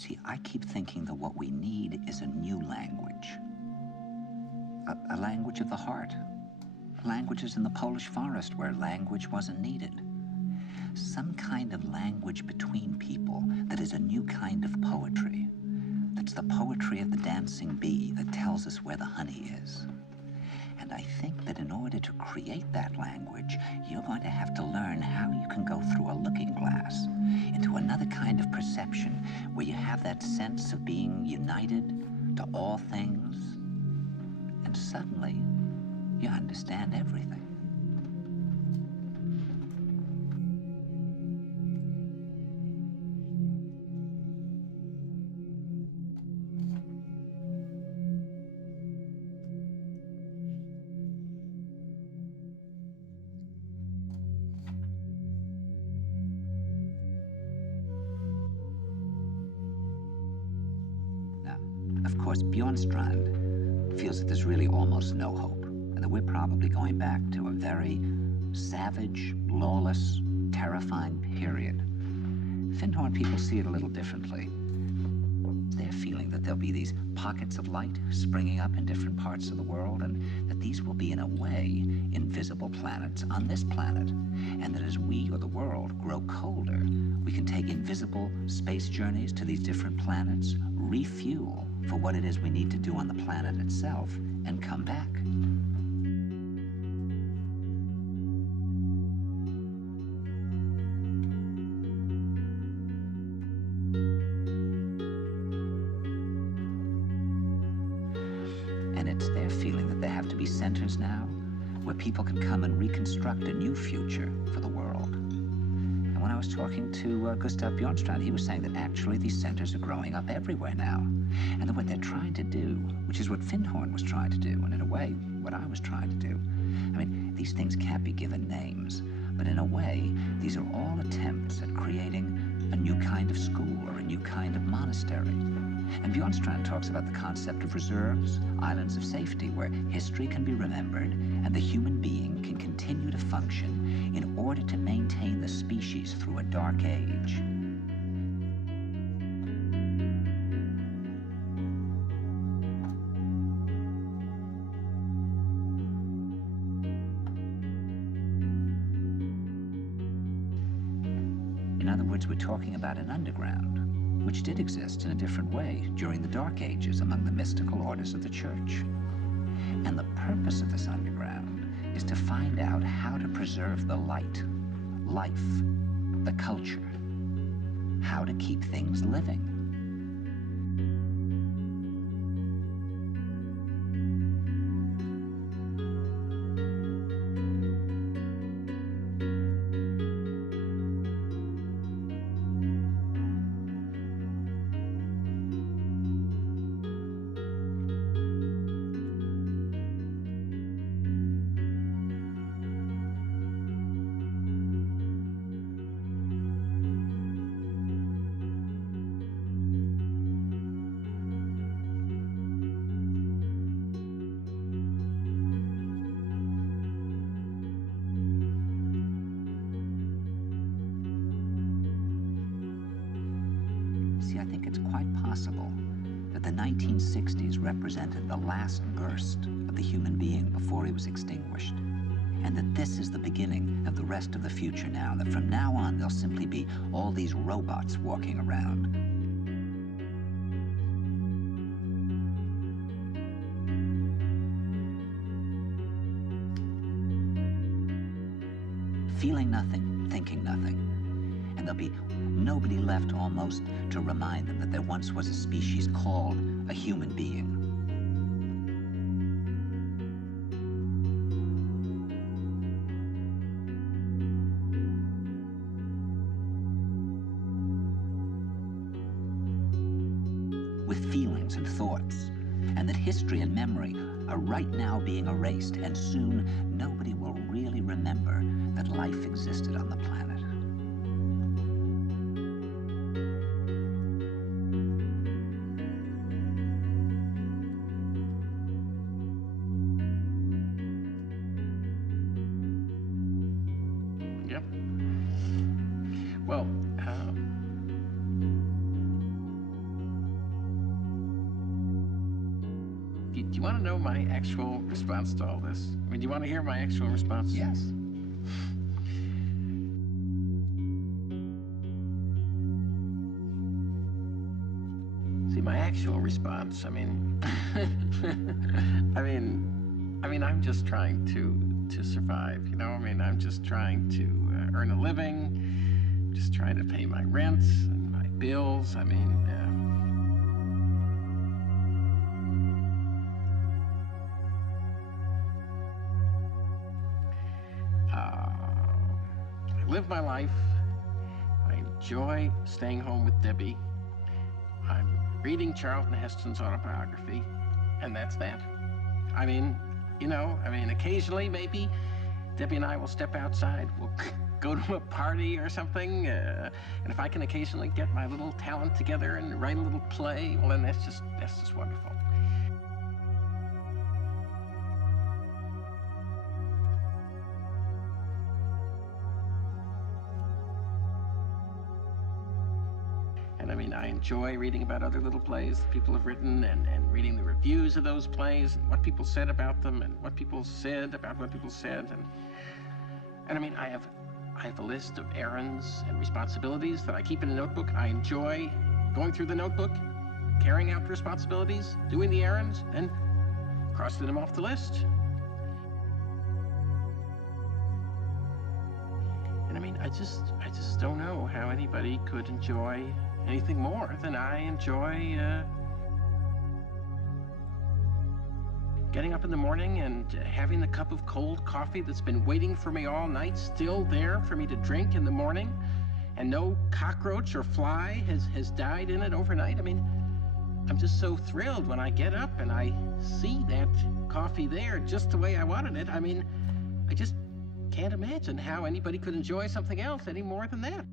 see, I keep thinking that what we need is a new language. A language of the heart. Languages in the Polish forest where language wasn't needed. Some kind of language between people that is a new kind of poetry. That's the poetry of the dancing bee that tells us where the honey is. And I think that in order to create that language, you're going to have to learn how you can go through a looking glass into another kind of perception where you have that sense of being united to all things, and suddenly you understand everything. Of course, Bjornstrand feels that there's really almost no hope, and that we're probably going back to a very savage, lawless, terrifying period. Findhorn people see it a little differently. They're feeling that there'll be these pockets of light springing up in different parts of the world, and that these will be, in a way, invisible planets on this planet, and that as we, or the world, grow colder, we can take invisible space journeys to these different planets, refuel for what it is we need to do on the planet itself, and come back. And it's their feeling that there have to be centers now where people can come and reconstruct a new future for the world. And when I was talking to Gustav Bjornstrand, he was saying that actually these centers are growing up everywhere now. And that what they're trying to do, which is what Findhorn was trying to do, and in a way, what I was trying to do. I mean, these things can't be given names, but in a way, these are all attempts at creating a new kind of school or a new kind of monastery. And Bjornstrand talks about the concept of reserves, islands of safety, where history can be remembered and the human being can continue to function in order to maintain the species through a dark age. In other words, we're talking about an underground, which did exist in a different way during the Dark Ages among the mystical orders of the Church. And the purpose of this underground is to find out how to preserve the light, life, the culture, how to keep things living. See, I think it's quite possible that the 1960s represented the last burst of the human being before he was extinguished, and that this is the beginning of the rest of the future now, and that from now on there'll simply be all these robots walking around. Feeling nothing, thinking nothing. And there'll be nobody left almost to remind them that there once was a species called a human being. With feelings and thoughts, and that history and memory are right now being erased, and soon nobody will really remember that life existed on the planet. Yep. Well, you want to know my actual response to all this? I mean, do you want to hear my actual response? Yes. See, my actual response, I mean, I'm just trying to survive, you know? I mean, I'm just trying to earn a living, just trying to pay my rent and my bills. I mean, I live my life. I enjoy staying home with Debbie. I'm reading Charlton Heston's autobiography, and that's that. I mean, you know, occasionally maybe Debbie and I will step outside, we'll go to a party or something, and if I can occasionally get my little talent together and write a little play, well, then that's just wonderful. And I mean, I enjoy reading about other little plays that people have written and reading the reviews of those plays and what people said about them and what people said about what people said. And I mean, I have a list of errands and responsibilities that I keep in a notebook. I enjoy going through the notebook, carrying out the responsibilities, doing the errands, and crossing them off the list. And I mean, I just don't know how anybody could enjoy anything more than I enjoy getting up in the morning and having the cup of cold coffee that's been waiting for me all night, still there for me to drink in the morning, and no cockroach or fly has died in it overnight. I mean, I'm just so thrilled when I get up and I see that coffee there just the way I wanted it. I mean, I just can't imagine how anybody could enjoy something else any more than that.